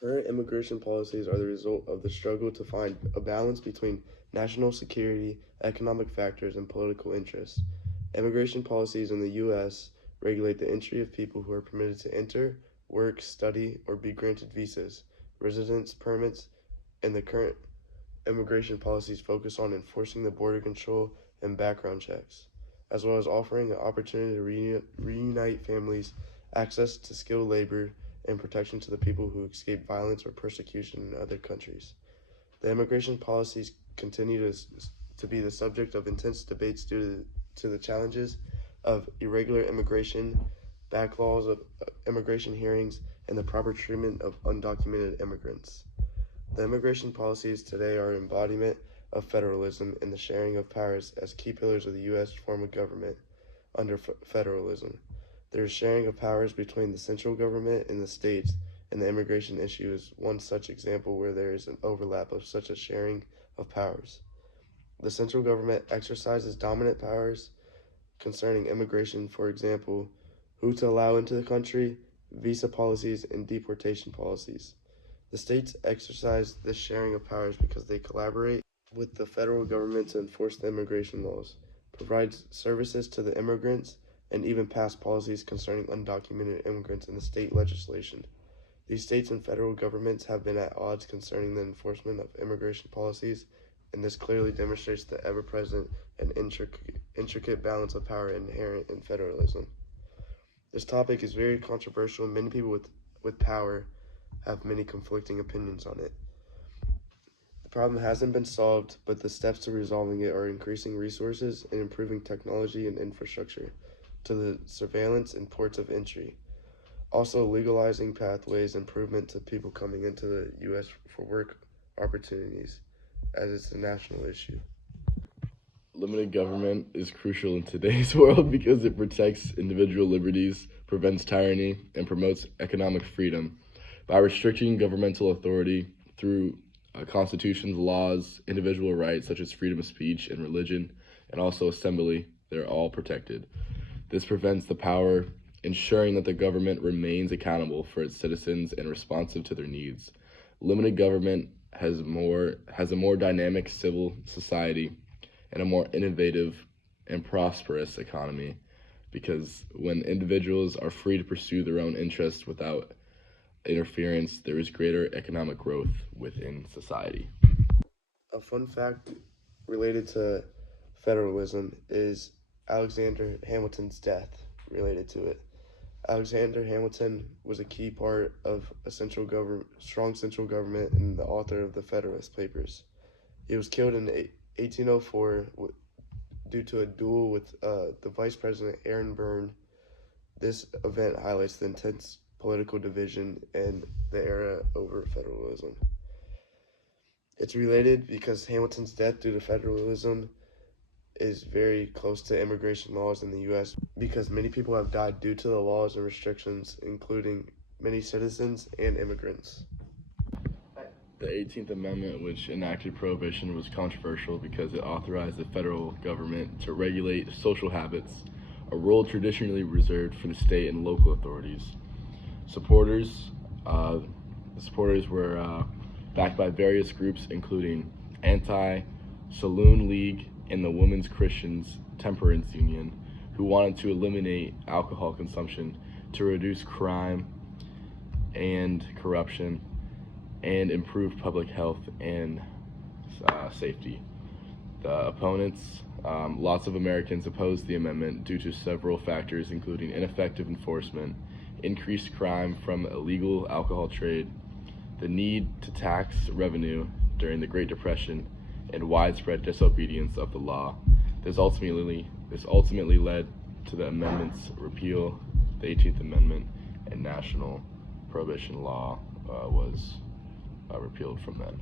Current immigration policies are the result of the struggle to find a balance between national security, economic factors, and political interests. Immigration policies in the U.S. regulate the entry of people who are permitted to enter, work, study, or be granted visas, residence permits, and the current immigration policies focus on enforcing the border control and background checks, as well as offering an opportunity to reunite families, access to skilled labor, and protection to the people who escape violence or persecution in other countries. The immigration policies continue to be the subject of intense debates due to the challenges of irregular immigration, backlogs of immigration hearings, and the proper treatment of undocumented immigrants. The immigration policies today are an embodiment of federalism and the sharing of powers as key pillars of the U.S. form of government under federalism. There is sharing of powers between the central government and the states, and the immigration issue is one such example where there is an overlap of such a sharing of powers. The central government exercises dominant powers concerning immigration, for example, who to allow into the country, visa policies, and deportation policies. The states exercise this sharing of powers because they collaborate with the federal government to enforce the immigration laws, provide services to the immigrants, and even pass policies concerning undocumented immigrants in the state legislation. These states and federal governments have been at odds concerning the enforcement of immigration policies, and this clearly demonstrates the ever-present and intricate balance of power inherent in federalism. This topic is very controversial, and many people with power have many conflicting opinions on it. The problem hasn't been solved, but the steps to resolving it are increasing resources and improving technology and infrastructure to the surveillance and ports of entry. Also, legalizing pathways improvement to people coming into the U.S. for work opportunities, as it's a national issue. Limited government is crucial in today's world because it protects individual liberties, prevents tyranny, and promotes economic freedom. By restricting governmental authority through constitutions, laws, individual rights such as freedom of speech and religion, and also assembly, they're all protected. This prevents the power, ensuring that the government remains accountable for its citizens and responsive to their needs. Limited government has a more dynamic civil society and a more innovative and prosperous economy, because when individuals are free to pursue their own interests without interference, there is greater economic growth within society. A fun fact related to federalism is Alexander Hamilton's death related to it. Alexander Hamilton was a key part of a strong central government and the author of the Federalist Papers. He was killed in 1804 due to a duel with the Vice President Aaron Burr. This event highlights the intense political division and the era over federalism. It's related because Hamilton's death due to federalism is very close to immigration laws in the U.S. because many people have died due to the laws and restrictions, including many citizens and immigrants. The 18th Amendment, which enacted prohibition, was controversial because it authorized the federal government to regulate social habits, a role traditionally reserved for the state and local authorities. The supporters were backed by various groups, including Anti-Saloon League and the Women's Christians Temperance Union, who wanted to eliminate alcohol consumption to reduce crime and corruption and improve public health and safety. The opponents, lots of Americans opposed the amendment due to several factors, including ineffective enforcement, increased crime from illegal alcohol trade, the need to tax revenue during the Great Depression, and widespread disobedience of the law. This ultimately led to the amendment's repeal. The 18th Amendment and national prohibition law was repealed from then.